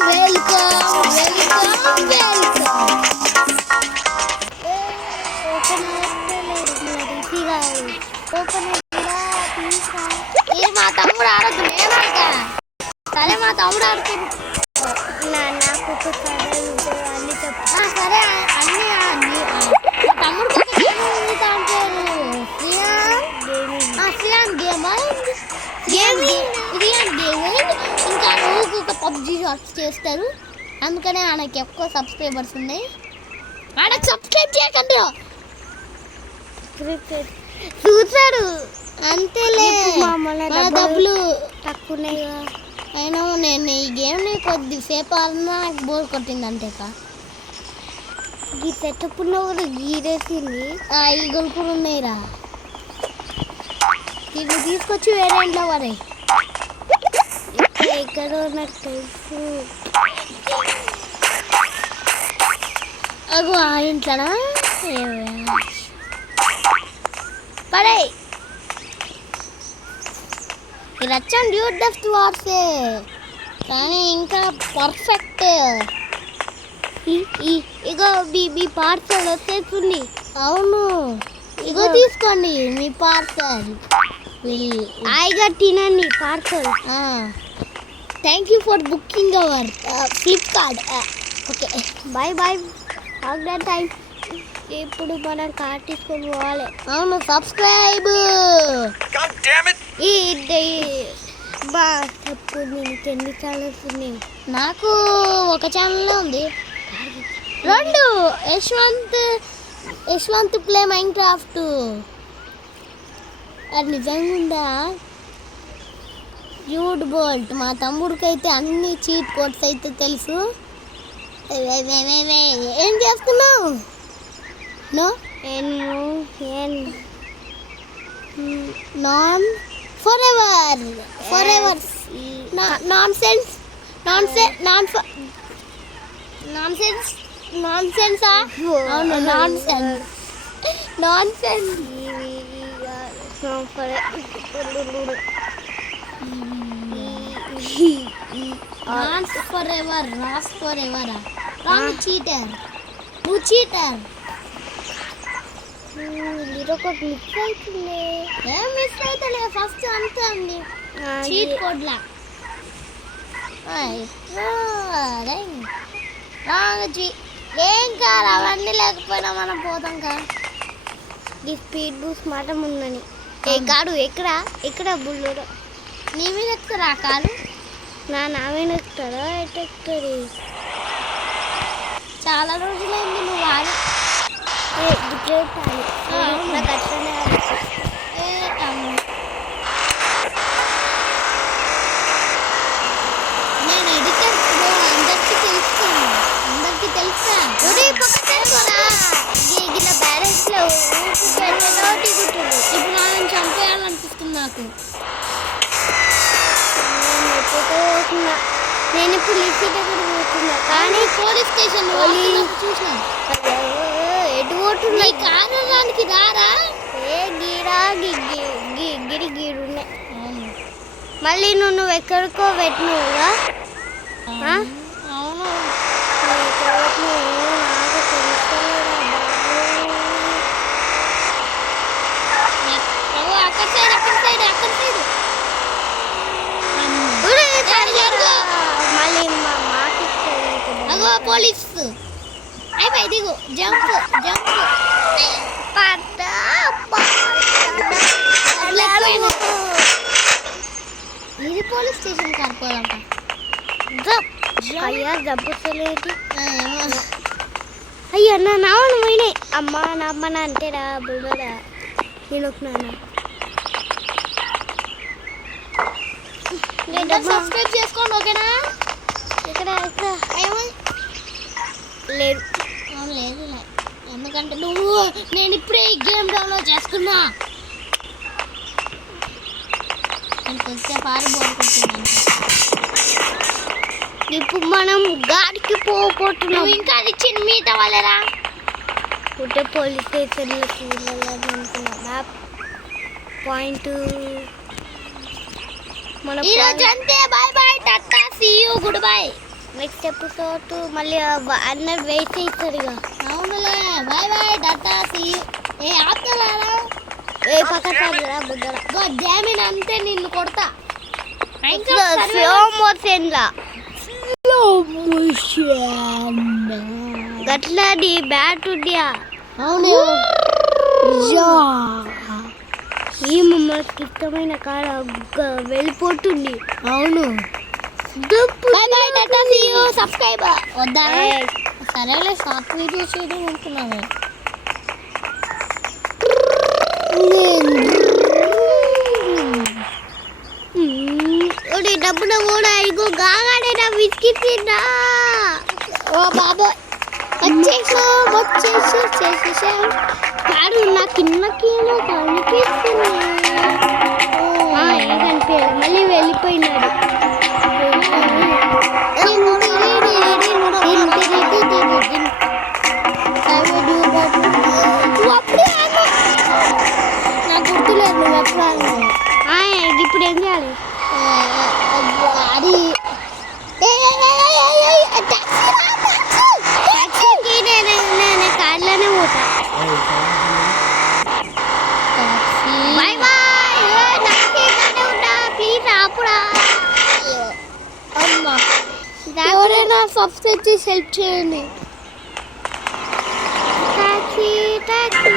Welcome ఇది మా తమ్ముడు ఆడద్దు మేమైతే సరే మా తమ్ముడు ఆడుతుంది నాకు అన్ని చెప్పు సరే అన్ని తమ్ముడు శ్రీయాన్ గేమింగ్ ఇంకా రోజుకు పబ్జీ షార్ట్స్ చేస్తారు అందుకనే ఆయనకి ఎక్కువ సబ్స్క్రైబర్స్ ఉన్నాయి ఆయనకు సబ్స్క్రైబ్ చేయకండి చూసాడు అంతేలే డబ్బులు తక్కువ అయినా నేను ఈ గేమ్ని కొద్దిసేపు అన్నా నాకు బోర్ కొట్టింది అంతేక ఈ సెటప్ ఉన్న కూడా గీరేసింది ఈ గొలుపులు ఉన్నాయిరా దీన్ని తీసుకొచ్చి వేరే ఇంట్లో వరే ఎక్కడ నాకు తెలుసు అగో ఆ ఇంట్లోనా పడే ఇది వచ్చాను డ్యూట్ డెఫ్ట్ వార్సే కానీ ఇంకా పర్ఫెక్ట్ ఇగో బీబీ పార్సల్ వచ్చేస్తుంది అవును ఇగో తీసుకోండి మీ పార్సల్ హాయిగా తినండి parcel thank you for booking our Flipkart okay bye bye ఆగ్డా టైం ఇప్పుడు మనం కార్ తీసుకొని పోవాలి అవును సబ్స్క్రైబ్ బా చెప్పు నీకు ఎన్ని ఛానల్స్ ఉన్నాయి నాకు ఒక ఛానల్ ఉంది 2 యశ్వంత్ ప్లే మైన్ క్రాఫ్ట్ అది నిజంగా ఉందా యూడ్ బోల్ట్ మా తమ్ముడికి అయితే అన్ని చీట్ కోడ్స్ అయితే తెలుసు ఏం చేస్తున్నావు no non forever nonsense అవును నాన్ సెన్స్ ఫర్ ఎవర్ రాస్ ఫర్ ఎవర్ చీటర్ నువ్వు చీటర్ ఒకటి మిస్ అవుతుంది ఏం మిస్ అవుతలే ఫస్ట్ అంతే ఉంది చీట్ కోడ్లా ఏం కాదు అవన్నీ లేకపోయినా మనం పోతాం కదా ఈ స్పీడ్ బూస్ట్ మాట ఉందని ఏ కాడు ఎక్కడ బుల్లుడు నీ మీద ఎక్కుతారా కాదు నా మీద ఎక్కుతాడా ఎటు ఎక్కుతుంది చాలా రోజులైంది నువ్వు వాడు నాకు అట్లనే నేను ఎడిటర్ అందరికి తెలుసా ఇలా బ్యాలెన్స్ లో ఇప్పుడు నేను చంపేయాలనిపిస్తుంది నాకు నేను ఇప్పుడు లిఫ్ట్ దగ్గర పోతున్నా కానీ పోలీస్ స్టేషన్ చూసిన ఎటు పోతున్నా కారణానికి రారా ఏ గీరా గిరి గీరున్నాయి మళ్ళీ నువ్వు ఎక్కడికో పెట్టినవుగా అవును నాకు అక్కడ సైడ్ మళ్ళీ అగో పోలీస్ అయిపోయి దిగు జంప్ ఇది పోలీస్ స్టేషన్ కనుకోదంట అయ్యా దబ్బుతలేదు అయ్యా నా నావను పోయినాయి అమ్మ నా అమ్మ నా అంటేరా బుల్లోడా నేను ఒక నాన్న సబ్స్క్రైబ్ చేసుకోండి ఓకేనా ఇక్కడ లేదు లేదు ఎందుకంటే నేను ఇప్పుడే ఈ గేమ్ డౌన్లోడ్ చేసుకున్నా ఇప్పుడు మనం గాడికి పోతున్నాం ఇంకా అది చిన్న మీట వాళ్ళరా పుట్టే పోలీస్ స్టేషన్లోకి వెళ్ళాలనుకున్నా పాయింట్ ఈరోజు అంతే bye bye tata see you good bye next episode మళ్ళీ అన్న వెయిట్ చేస్తాడు ఇక. అవునులే bye bye tata see you. ఏ ఆపుతారా ఏ పక్కన బుద్ధరా డ్యామిన్ అంతే నిన్ను కొడతా. స్లో మోషన్లా గట్లాడి బ్యాట్ ఉండియా. అవును ఈ మమ్మల్కి ఇష్టమైన కాడ వెళ్ళిపోతుంది. అవును bye bye tata see you. Subscribe వద్దా? సరేలే షార్ట్ వీడియో చేయడం అనుకున్నాను. డబ్బున కూడా ఇగో గాగాడేనా విసికిచ్చిందా. ఓ బాబోయ్ వచ్చేసా కాడు నా కిందకి కనిపిస్తుంది. ఏం కనిపించాలి మళ్ళీ వెళ్ళిపోయినాడు. నాకు గుర్తులేదు నువ్వు ఎప్పుడు ఇప్పుడు ఏం చేయాలి? అది నేను కార్లోనే పోతా. Bye bye. ప్లీజ్ ఆపురా. అమ్మా ఎవరైనా సబ్స్క్రైబ్ చేసి హెల్ప్ చేయండి. Taxi taxi